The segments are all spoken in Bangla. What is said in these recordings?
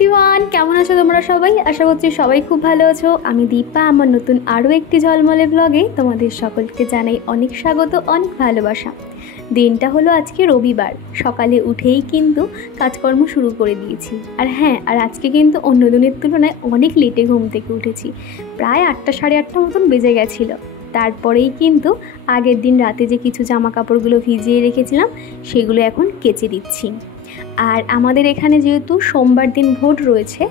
এভরিওয়ান, কেমন আছো তোমরা সবাই? আশা করছি সবাই খুব ভালো আছো। আমি দীপা, আমার নতুন আরও একটি ঝলমলে ব্লগে তোমাদের সকলকে জানাই অনেক স্বাগত, অনেক ভালোবাসা। দিনটা হলো আজকে রবিবার। সকালে উঠেই কিন্তু কাজকর্ম শুরু করে দিয়েছি। আর হ্যাঁ, আজকে কিন্তু অন্য দিনের তুলনায় অনেক লেটে ঘুম থেকে উঠেছি। প্রায় 8টা সাড়ে 8টা মতন বেজে গেছিলো। তারপরেই কিন্তু আগের দিন রাতে যে কিছু জামা কাপড়গুলো ভিজিয়ে রেখেছিলাম সেগুলো এখন কেচে দিচ্ছি। আর আমাদের এখানে যেহেতু সোমবার দিন ভোট রয়েছে,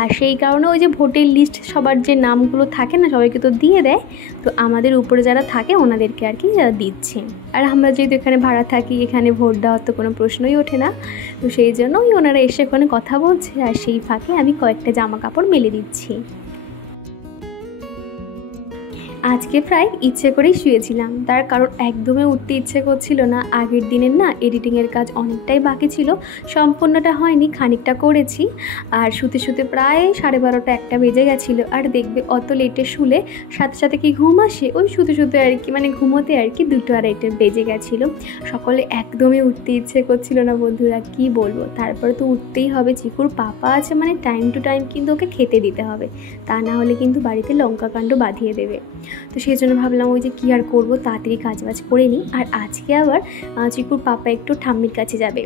আর সেই কারণে ওই যে ভোটের লিস্ট সবার যে নামগুলো থাকে না, সবাইকে তো দিয়ে দেয়, তো আমাদের উপরে যারা থাকে ওনাদেরকে আর কি দিচ্ছে। আর আমরা যেহেতু এখানে ভাড়া থাকি, এখানে ভোট দেওয়ার তো কোনো প্রশ্নই ওঠে না, তো সেই জন্যই ওনারা এসে ওখানে কথা বলছে, আর সেই ফাঁকে আমি কয়েকটা জামা কাপড় মেলে দিচ্ছি। আজকে প্রায় ইচ্ছে করেই শুয়েছিলাম, তার কারণ একদমই উঠতে ইচ্ছে করছিল না। আগের দিনের না এডিটিংয়ের কাজ অনেকটাই বাকি ছিল, সম্পূর্ণটা হয়নি, খানিকটা করেছি। আর শুতে শুতে প্রায় 12:30 1টা বেজে গেছিলো। আর দেখবে অত লেটে শুলে সাথে সাথে কি ঘুম আসে, ওই শুতে শুতে আর কি, মানে ঘুমোতে আর কি 2টো 2:30 বেজে গেছিলো। সকালে একদমই উঠতে ইচ্ছে করছিল না বন্ধুরা, কি বলবো। তারপরে তো উঠতেই হবে, চিকুর পাপা আছে, মানে টাইম টু টাইম কিন্তু ওকে খেতে দিতে হবে, তা না হলে কিন্তু বাড়িতে লঙ্কা কাণ্ড বাঁধিয়ে দেবে। তো সেই জন্য ভাবলাম ওই যে কী আর করবো, তাড়াতাড়ি কাজবাজ করে নিই। আর আজকে আবার চিকুর পাপা একটু ঠাম্মির কাছে যাবে,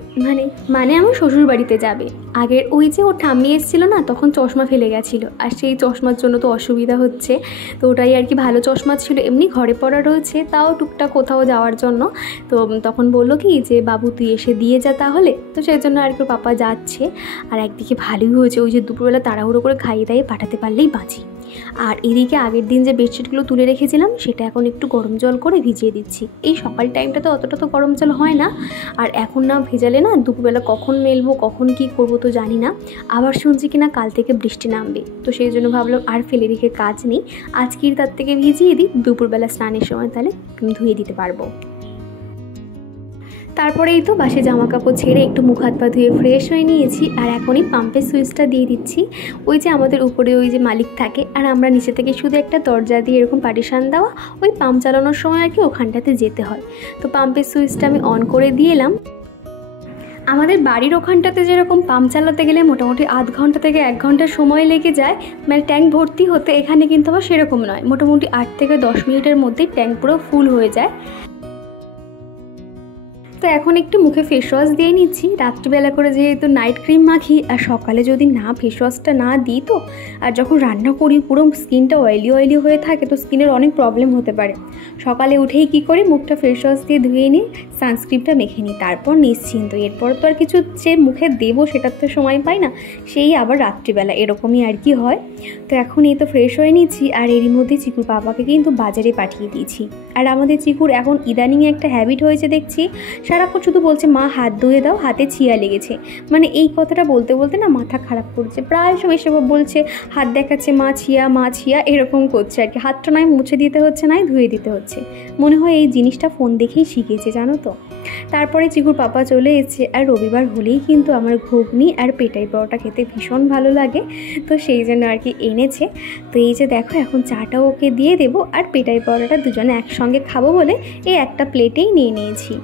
মানে আমার শ্বশুর বাড়িতে যাবে। আগের ওই যে ওর ঠাম্মি এসেছিলো না, তখন চশমা ফেলে গেছিলো, আর সেই চশমার জন্য তো অসুবিধা হচ্ছে। তো ওটাই আর কি, ভালো চশমা ছিল, এমনি ঘরে পড়া রয়েছে, তাও টুকটাক কোথাও যাওয়ার জন্য। তো তখন বললো কি যে বাবু তুই এসে দিয়ে যা তাহলে। তো সেই জন্য আর কি ওর পাপা যাচ্ছে। আর একদিকে ভালোই হয়েছে, ওই যে দুপুরবেলা তাড়াহুড়ো করে খাইয়ে দাইয়ে পাঠাতে পারলেই বাঁচি। আর এদিকে আগের দিন যে বেডশিটগুলো তুলে রেখেছিলাম সেটা এখন একটু গরম জল করে ভিজিয়ে দিচ্ছি। এই সকাল টাইমটা তো অতটা তো গরম জল হয় না, আর এখন না ভেজালে না দুপুরবেলা কখন মেলবো কখন কি করব তো জানি না। আবার শুনছি কিনা কাল থেকে বৃষ্টি নামবে, তো সেই জন্য ভাবলাম আর ফেলে রেখে কাজ নেই, আজকের তার থেকে ভিজিয়ে দিই, দুপুরবেলা স্নানের সময় তাহলে ধুয়ে দিতে পারবো। তারপরেই তো বাসে জামা কাপড় ছেড়ে একটু মুখ হাত পা ধুয়ে ফ্রেশ হয়ে নিয়েছি। আর এখনই পাম্পের সুইচটা দিয়ে দিচ্ছি। ওই যে আমাদের উপরে ওই যে মালিক থাকে, আর আমরা নিচে থেকে শুধু একটা দরজা দিয়ে এরকম পার্টিশান দেওয়া, ওই পাম্প চালানোর সময় আর কি ওখানটাতে যেতে হয়। তো পাম্পের সুইচটা আমি অন করে দিয়ে এলাম। আমাদের বাড়ির ওখানটাতে যেরকম পাম্প চালাতে গেলে মোটামুটি আধ ঘন্টা থেকে 1 ঘন্টা সময় লেগে যায়, মানে ট্যাঙ্ক ভর্তি হতে, এখানে কিন্তু আবার সেরকম নয়, মোটামুটি 8 থেকে 10 মিনিটের মধ্যেই ট্যাঙ্ক পুরো ফুল হয়ে যায়। তো এখন একটু মুখে ফেস ওয়াশ দিয়ে নিচ্ছি। রাত্রিবেলা করে যেহেতু নাইট ক্রিম মাখি, আর সকালে যদি না ফেস ওয়াশটা না দিই তো, আর যখন রান্না করি পুরো স্কিনটা অয়েলি হয়ে থাকে, তো স্কিনের অনেক প্রবলেম হতে পারে। সকালে উঠেই কি করি, মুখটা ফেস ওয়াশ দিয়ে ধুয়ে নিই, সানস্ক্রিনটা মেখে নিই, তারপর নিশ্চিন্ত। এরপর তো আর কিছু যে মুখে দেবো সেটার তো সময় পাই না, সেই আবার রাত্রিবেলা, এরকমই আর কি হয়। তো এখন এই তো ফ্রেশ হয়ে নিচ্ছি। আর এরই মধ্যে চিকুর বাবাকে কিন্তু বাজারে পাঠিয়ে দিয়েছি। আর আমাদের চিকুর এখন ইদানিং একটা হ্যাবিট হয়েছে দেখছি, সারাক্ষণ শুধু বলছে মা হাত ধুয়ে দাও, হাতে ছিয়া লেগেছে। মানে এই কথাটা বলতে বলতে না মাথা খারাপ করছে, প্রায় সময় এসে বলছে, হাত দেখাচ্ছে মা ছিয়া, এরকম করছে আর কি। হাতটা নয় মুছে দিতে হচ্ছে, নয় ধুয়ে দিতে হচ্ছে। মনে হয় এই জিনিসটা ফোন দেখেই শিখেছে, জানো তো। তারপরে চিকুর পাপা চলে এসেছে। আর রবিবার হলেই কিন্তু আমার ঘুগনি আর পেটাই পরোটা খেতে ভীষণ ভালো লাগে, তো সেই জন্য আর কি এনেছে। তো এই যে দেখো, এখন চাটাও ওকে দিয়ে দেবো, আর পেটাই পরোটাটা দুজনে একসঙ্গে খাবো বলে এই একটা প্লেটেই নিয়ে নিয়েছি।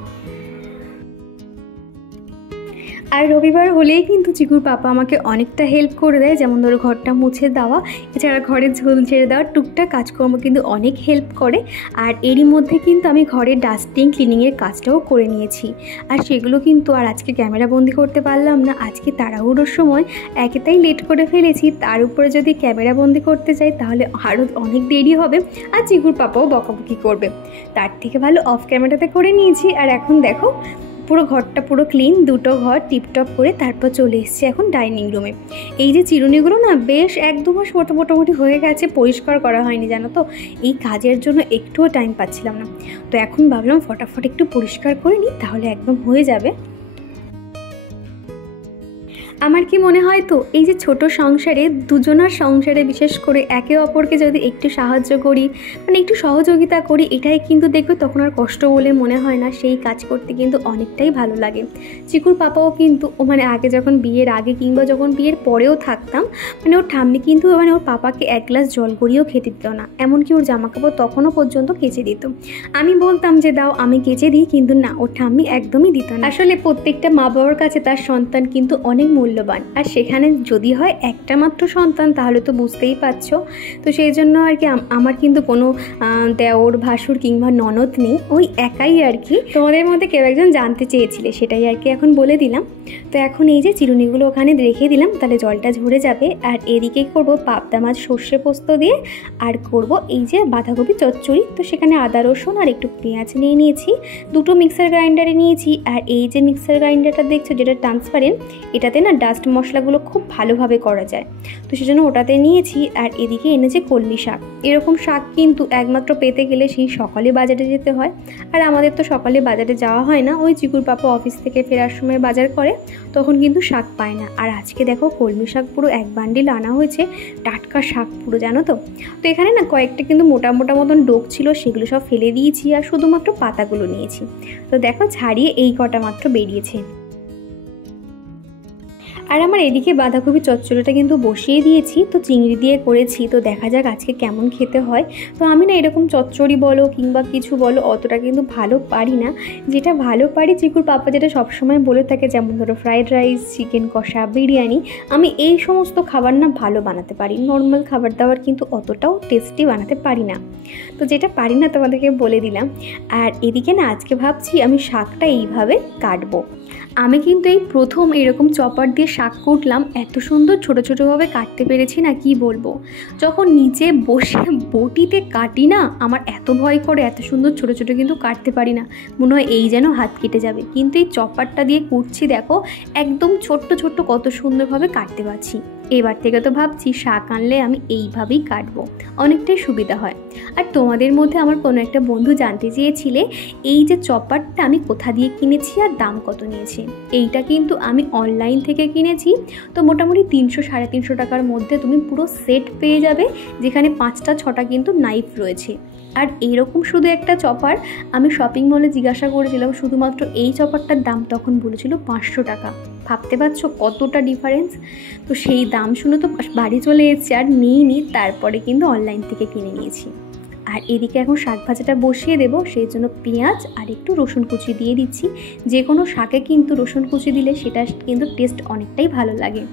আর রবিবার হলেই কিন্তু চিকুর পাপা আমাকে অনেকটা হেল্প করে দেয়, যেমন ধরো ঘরটা মুছে দেওয়া, এছাড়া ঘরে ঝোল ঝেড়ে দেওয়া, টুকটাক কাজকর্ম কিন্তু অনেক হেল্প করে। আর এরই মধ্যে কিন্তু আমি ঘরের ডাস্টিং ক্লিনিংয়ের কাজটাও করে নিয়েছি। আর সেগুলো কিন্তু আর আজকে ক্যামেরা বন্দি করতে পারলাম না, আজকে তাড়াহুড়োর সময় একেতাই লেট করে ফেলেছি, তার উপরে যদি ক্যামেরা বন্দি করতে যাই তাহলে আরও অনেক দেরি হবে, আর চিকুর পাপাও বকাবকি করবে। তার থেকে ভালো অফ ক্যামেরাতে করে নিয়েছি। আর এখন দেখো পুরো ঘরটা পুরো ক্লিন, 2টো ঘর টিপটপ করে তারপর চলে এসেছি এখন ডাইনিং রুমে। এই যে চিরুনিগুলো না বেশ 1-2 মাস মোটামুটি হয়ে গেছে, পরিষ্কার করা হয়নি জানো তো, এই কাজের জন্য একটুও টাইম পাচ্ছিলাম না। তো এখন ভাবলাম ফটাফট একটু পরিষ্কার করে নিই, তাহলে একদম হয়ে যাবে। আমার কি মনে হয় তো, এই যে ছোট সংসারে, দুজনার সংসারে বিশেষ করে একে অপরকে যদি একটু সাহায্য করি, মানে একটু সহযোগিতা করি, এটাই কিন্তু দেখবে তখন আর কষ্ট বলে মনে হয় না, সেই কাজ করতে কিন্তু অনেকটাই ভালো লাগে। চিকুর পাপাও কিন্তু মানে আগে যখন বিয়ের আগে কিংবা যখন বিয়ের পরেও থাকতাম, মানে ওর ঠাম্মি কিন্তু মানে ওর পাপাকে 1 গ্লাস জল গড়িয়েও খেতে দিত না, এমনকি ওর জামাকাপড় তখনও পর্যন্ত কেচে দিত। আমি বলতাম যে দাও আমি কেচে দিই, কিন্তু না, ওর ঠাম্মি একদমই দিত না। আসলে প্রত্যেকটা মা বাবার কাছে তার সন্তান কিন্তু অনেক মূল্য মূল্যবান, আর সেখানে যদি হয় একটা মাত্র সন্তান তাহলে তো বুঝতেই পারছো। তো সেই জন্য আর কি আমার কিন্তু কোনো দেওর ভাসুর কিংবা ননদ নেই, ওই একাই আর কি। তোমাদের মধ্যে কেউ একজন জানতে চেয়েছিলে, সেটাই আর কি এখন বলে দিলাম। তো এখন এই যে চিরুনিগুলো ওখানে রেখে দিলাম, তাহলে জলটা ঝরে যাবে। আর এদিকে করব পাবদা মাছ সর্ষে পোস্ত দিয়ে, আর করব এই যে বাঁধাকপি চচ্চড়ি। তো সেখানে আদা রসুন আর একটু পেঁয়াজ নিয়ে নিয়েছি, দুটো মিক্সার গ্রাইন্ডারে নিয়েছি। আর এই যে মিক্সার গ্রাইন্ডারটা দেখছো যেটা ট্রান্সপারেন্ট, এটাতে না ডাস্ট মশলাগুলো খুব ভালোভাবে করা যায়, তো সেজন্য ওটাতে নিয়েছি। আর এদিকে এনেছে কলমি শাক। এরকম শাক কিন্তু একমাত্র পেতে গেলে সেই সকালে বাজারে যেতে হয়, আর আমাদের তো সকালে বাজারে যাওয়া হয় না, ওই চিকুর পাপা অফিস থেকে ফেরার সময় বাজার করে, তখন কিন্তু শাক পায় না। আর আজকে দেখো কলমি শাক পুরো এক বান্ডিল আনা হয়েছে, টাটকা শাক পুরো, জানো তো। তো এখানে না কয়েকটা কিন্তু মোটা মোটা মতন ডোক ছিল, সেগুলো সব ফেলে দিয়েছি আর শুধুমাত্র পাতাগুলো নিয়েছি। তো দেখো ছাড়িয়ে এই কটা মাত্র বেরিয়েছে। আর আমার এদিকে বাঁধাকপি চচ্চড়িটা কিন্তু বসিয়ে দিয়েছি, তো চিংড়ি দিয়ে করেছি, তো দেখা যাক আজকে কেমন খেতে হয়। তো আমি না এরকম চচ্চড়ি বলো কিংবা কিছু বলো অতটা কিন্তু ভালো পারি না, যেটা ভালো পারি চিকুর পাপা যেটা সবসময় বলে থাকে, যেমন ধরো ফ্রাইড রাইস, চিকেন কষা, বিরিয়ানি, আমি এই সমস্ত খাবার না ভালো বানাতে পারি। নর্মাল খাবার দাবার কিন্তু অতটাও টেস্টি বানাতে পারি না, তো যেটা পারি না তোমাদেরকে বলে দিলাম। আর এদিকে না আজকে ভাবছি আমি শাকটা এইভাবে কাটবো। আমি কিন্তু এই প্রথম এরকম চপার দিয়ে শাক কুটলাম, এত সুন্দর ছোটো ছোটোভাবে কাটতে পেরেছি না কি বলবো। যখন নিচে বসে বটিতে কাটি না, আমার এত ভয় করে, এত সুন্দর ছোটো ছোটো কিন্তু কাটতে পারি না, মনে হয় এই যেন হাত কেটে যাবে। কিন্তু এই চপারটা দিয়ে কুটছি, দেখো একদম ছোট্ট ছোট্ট কত সুন্দরভাবে কাটতে পারছি। এবার থেকে তো ভাবছি শাক আনলে আমি এইভাবেই কাটবো, অনেকটাই সুবিধা হয়। আর তোমাদের মধ্যে আমার কোনো একটা বন্ধু জানতে চেয়েছিলে এই যে চপারটা আমি কোথা দিয়ে কিনেছি আর দাম কত নিয়েছি। এইটা কিন্তু আমি অনলাইন থেকে কিনেছি, তো মোটামুটি 300-350 টাকার মধ্যে তুমি পুরো সেট পেয়ে যাবে, যেখানে 5টা-6টা কিন্তু নাইফ রয়েছে। আর এইরকম শুধু একটা চপার আমি শপিং মলে জিজ্ঞাসা করেছিলাম, শুধুমাত্র এই চপারটার দাম তখন বলেছিল 500 টাকা। ভাবতে পারছো কতটা ডিফারেন্স। তো সেই দাম শুনে তো বাড়ি চলে এসেছি, আর নিইনি, তারপরে কিন্তু অনলাইন থেকে কিনে নিয়েছি। আর এদিকে এখন শাক ভাজাটা বসিয়ে দেবো, সেই জন্য পেঁয়াজ আর একটু রসুন কুচি দিয়ে দিচ্ছি। যে কোনো শাকে কিন্তু রসুন কুচি দিলে সেটা কিন্তু টেস্ট অনেকটাই ভালো লাগে।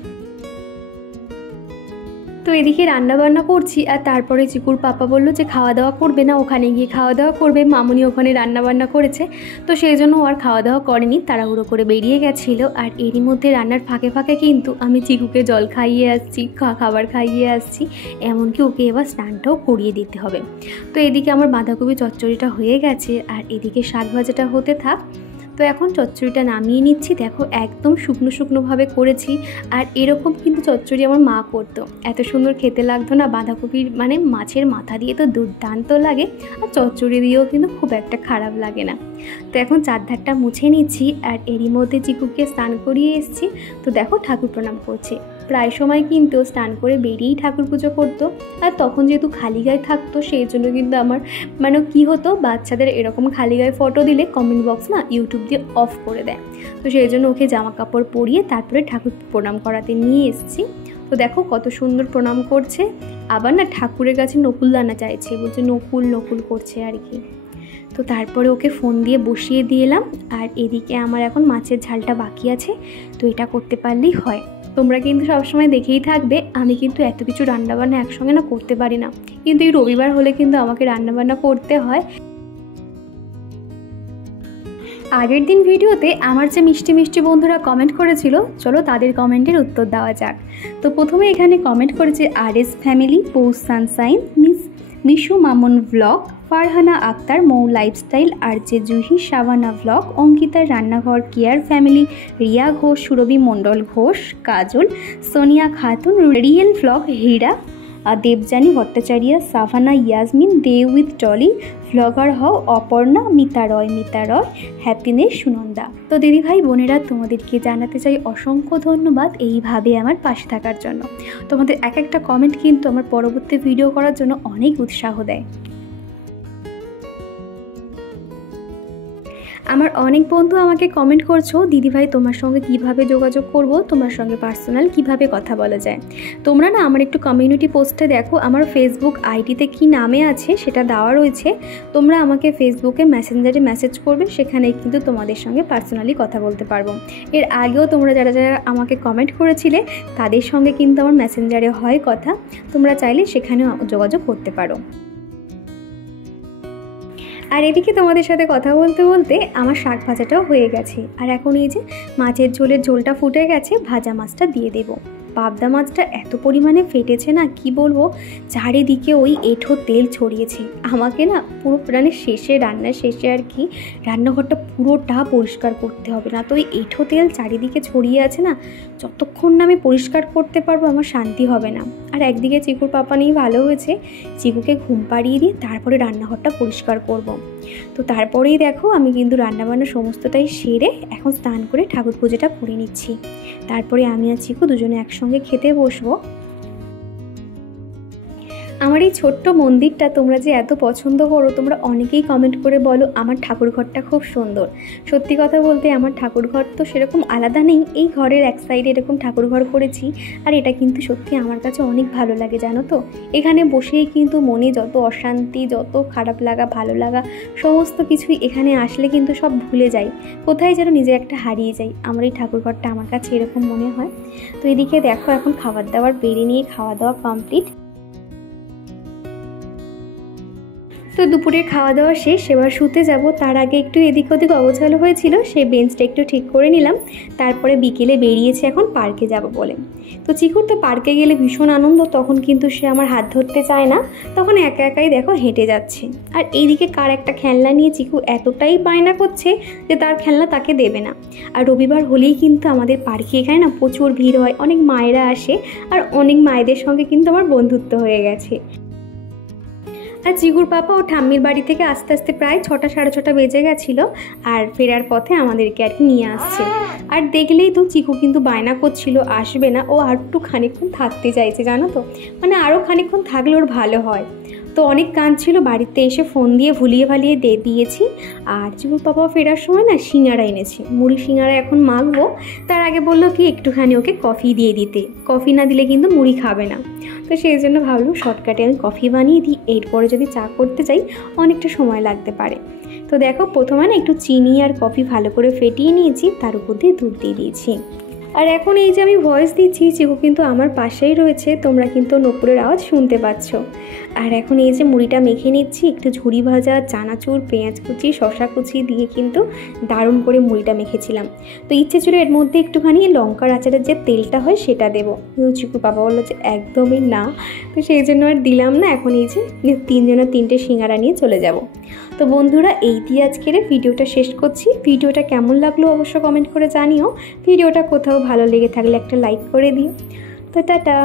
তো এদিকে রান্নাবান্না করছি, আর তারপরে চিকুর পাপা বললো যে খাওয়া দাওয়া করবে না, ওখানে গিয়ে খাওয়া দাওয়া করবে, মামুনি ওখানে রান্নাবান্না করেছে। তো সেই জন্য আর খাওয়া দাওয়া করেনি, তাড়াহুড়ো করে বেরিয়ে গেছিলো। আর এরই মধ্যে রান্নার ফাঁকে ফাঁকে কিন্তু আমি চিকুকে জল খাইয়ে আসছি, খাবার খাইয়ে আসছি, এমনকি ওকে এবার স্নানটাও করিয়ে দিতে হবে। তো এদিকে আমার বাঁধাকপি চচ্চড়িটা হয়ে গেছে, আর এদিকে শাক ভাজাটা হতে থাক। তো এখন চচ্চড়িটা নামিয়ে নিচ্ছি, দেখো একদম শুকনো শুকনোভাবে করেছি। আর এরকম কিন্তু চচ্চড়ি আমার মা করতো, এত সুন্দর খেতে লাগতো না। বাঁধাকপির মানে মাছের মাথা দিয়ে তো দুর্দান্ত লাগে, আর চচ্চড়ি দিয়েও কিন্তু খুব একটা খারাপ লাগে না। তো এখন চারধারটা মুছে নিচ্ছি, আর এরই মধ্যে চিকুকে স্নান করিয়ে এসেছি। তো দেখো ঠাকুর প্রণাম করছে, প্রায় সময় কিন্তু স্নান করে বেরিয়েই ঠাকুর পুজো করতো। আর তখন যেহেতু খালি গায়ে থাকতো, সেই জন্য কিন্তু আমার মানে কী হতো, বাচ্চাদের এরকম খালি গায়ে ফটো দিলে কমেন্ট বক্স না ইউটিউব দিয়ে অফ করে দেয়। তো সেই জন্য ওকে জামা কাপড় পরিয়ে তারপরে ঠাকুর প্রণাম করাতে নিয়ে এসেছি। তো দেখো কত সুন্দর প্রণাম করছে, আবার না ঠাকুরের কাছে নকুলদানা চাইছে, বলছে নকুল নকুল করছে আর কি। তো তারপরে ওকে ফোন দিয়ে বসিয়ে দিলাম। আর এদিকে আমার এখন মাছের ঝালটা বাকি আছে, তো এটা করতে পারলেই হয়। তোমরা কিন্তু সবসময় দেখেই থাকবে আমি কিন্তু এত কিছু রান্নাবান্না একসঙ্গে না করতে পারি না, কিন্তু এই রবিবার হলে কিন্তু আমাকে রান্নাবান্না করতে হয়। আগের দিন ভিডিওতে আমার যে মিষ্টি মিষ্টি বন্ধুরা কমেন্ট করেছিল, চলো তাদের কমেন্টের উত্তর দেওয়া যাক। তো প্রথমে এখানে কমেন্ট করেছে RS family, Poush sunshine, Mishu Mamun blog, Farhana Akhtar, Mou lifestyle, RJ Juhi, Shabana blog, অঙ্কিতার রান্নাঘর, care family, Riya Ghosh, Surabhi Mondal Ghosh, Kajal, Sonia Khatun, real blog, Hira, Debjani Bhattacharya, Savana Yasmin, Dey with Tolly, blogger হও, অপর্ণা, মিতা রয়, হ্যাপিনেস, সুনন্দা। তো দিদি ভাই বোনেরা, তোমাদেরকে জানাতে চাই অসংখ্য ধন্যবাদ এইভাবে আমার পাশে থাকার জন্য। তোমাদের এক একটা কমেন্ট কিন্তু আমার পরবর্তী ভিডিও করার জন্য অনেক উৎসাহ দেয়। আমার অনেক বন্ধু আমাকে কমেন্ট করছো, দিদিভাই তোমার সঙ্গে কিভাবে যোগাযোগ করব, তোমার সঙ্গে পার্সোনাল কিভাবে কথা বলা যায়। তোমরা না আমার একটু কমিউনিটি পোস্টে দেখো, আমার ফেসবুক আইডিতে কি নামে আছে সেটা দেওয়া রয়েছে। তোমরা আমাকে ফেসবুকে মেসেঞ্জারে মেসেজ করবে, সেখানে কিন্তু তোমাদের সঙ্গে পার্সোনালি কথা বলতে পারবো। এর আগেও তোমরা যারা যারা আমাকে কমেন্ট করেছিলে তাদের সঙ্গে কিন্তু আমার মেসেঞ্জারে হয় কথা, তোমরা চাইলে সেখানেও যোগাযোগ করতে পারো। আর এদিকে তোমাদের সাথে কথা বলতে বলতে আমার শাক ভাজাটাও হয়ে গেছে। আর এখন এই যে মাছের ঝোলটা ফুটে গেছে, ভাজা মাছটা দিয়ে দেবো। পাবদা মাছটা এত পরিমাণে ফেটেছে না, কি বলবো, চারিদিকে ওই এঁঠো তেল ছড়িয়েছে। আমাকে না পুরো প্রাণের শেষে, রান্নার শেষে আর কি, রান্নাঘরটা পুরোটা পরিষ্কার করতে হবে, না তো ওই এঁঠো তেল চারিদিকে ছড়িয়ে আছে না, যতক্ষণ না আমি পরিষ্কার করতে পারবো আমার শান্তি হবে না। আর একদিকে চিকুর পাপা নেই, ভালো হয়েছে, চিকুকে ঘুম পাড়িয়ে দিয়ে তারপরে রান্নাঘরটা পরিষ্কার করব। তো তারপরেই দেখো আমি কিন্তু রান্নাবান্না সমস্তটাই সেরে এখন স্নান করে ঠাকুর পুজোটা করে নিচ্ছি। তারপরে আমি আর চিকু দুজনে একসঙ্গে খেতে বসবো। আমার এই ছোট্ট মন্দিরটা তোমরা যে এত পছন্দ করো, তোমরা অনেকেই কমেন্ট করে বলো আমার ঠাকুরঘরটা খুব সুন্দর। সত্যি কথা বলতে আমার ঠাকুরঘর তো সেরকম আলাদা নেই, এই ঘরের এক সাইডে এরকম ঠাকুরঘর করেছি। আর এটা কিন্তু সত্যি আমার কাছে অনেক ভালো লাগে জানো তো। এখানে বসেই কিন্তু মনে যত অশান্তি, যত খারাপ লাগা, ভালো লাগা, সমস্ত কিছুই এখানে আসলে কিন্তু সব ভুলে যাই, কোথায় যেন নিজে একটা হারিয়ে যাই। আমার এই ঠাকুরঘরটা আমার কাছে এরকম মনে হয়। তো এদিকে দেখো এখন খাবার দাবার বেড়ে নিয়ে খাওয়া দাওয়া কমপ্লিট। তো দুপুরের খাওয়া দাওয়া শেষ, এবার শুতে যাব। তার আগে একটু এদিক ওদিক অগোছালো হয়েছিল, সেই বেঞ্চটা একটু ঠিক করে নিলাম। তারপরে বিকেলে বেরিয়েছে এখন পার্কে যাব বলে। তো চিকুর তো পার্কে গেলে ভীষণ আনন্দ, তখন কিন্তু সে আমার হাত ধরতে চায় না, তখন একা একাই দেখো হেঁটে যাচ্ছে। আর এইদিকে কার একটা খেলনা নিয়ে চিকু এতটাই বায়না করছে যে তার খেলনা তাকে দেবে না। আর রবিবার হলেই কিন্তু আমাদের পার্কে এখানে না প্রচুর ভিড় হয়, অনেক মায়েরা আসে, আর অনেক মায়েদের সঙ্গে কিন্তু আমার বন্ধুত্ব হয়ে গেছে। আর চিকুর পাপা ও ঠাম্মির বাড়ি থেকে আস্তে আস্তে প্রায় 6টা সাড়ে 6টা বেজে গেছিলো, আর ফেরার পথে আমাদেরকে আর কি নিয়ে আসছে। আর দেখলেই তো চিকু কিন্তু বায়না করছিল আসবে না, ও আর একটু খানিকক্ষণ থাকতে চাইছে জানো তো, মানে আরও খানিকক্ষণ থাকলে ওর ভালো হয়। তো অনেক কাঁদছিল, বাড়িতে এসে ফোন দিয়ে ভুলিয়ে ভালিয়ে দিয়েছি। আর চিকুর পাপা ফেরার সময় না সিঙ্গারা এনেছে, মুড়ি সিঙ্গারা এখন মাখবো। তার আগে বললো কি একটুখানি ওকে কফি দিয়ে দিতে, কফি না দিলে কিন্তু মুড়ি খাবে না। তো সেই জন্য ভাবলাম শর্টকাটে আমি কফি বানিয়ে দিই, এরপরে যদি চা করতে যাই অনেকটা সময় লাগতে পারে। তো দেখো প্রথমে না একটু চিনি আর কফি ভালো করে ফেটিয়ে নিয়েছি, তার উপর দিয়ে দুধ দিয়ে দিয়েছি। আর এখন এই যে আমি ভয়েস দিচ্ছি, চিকু কিন্তু আমার পাশেই রয়েছে, তোমরা কিন্তু নূপুরের আওয়াজ শুনতে পাচ্ছ। আর এখন এই যে মুড়িটা মেখে নিচ্ছি, একটু ঝুরি ভাজা, চানাচুর, পেঁয়াজ কুচি, শশা কুচি দিয়ে কিন্তু দারুণ করে মুড়িটা মেখেছিলাম। তো ইচ্ছে ছিল এর মধ্যে একটুখানি লঙ্কার আচারের যে তেলটা হয় সেটা দেবো, কিন্তু চিকুর বাবা বললো যে একদমই না, তো সেই জন্য আর দিলাম না। এখন এই যে তিনজনের 3টে সিঙ্গারা নিয়ে চলে যাব। তো বন্ধুরা এই দিয়ে আজকের ভিডিওটা শেষ করছি। ভিডিওটা কেমন লাগলো অবশ্য কমেন্ট করে জানিও। ভিডিওটা কোথাও ভালো লেগে থাকলে একটা লাইক করে দিও। তো টাটা।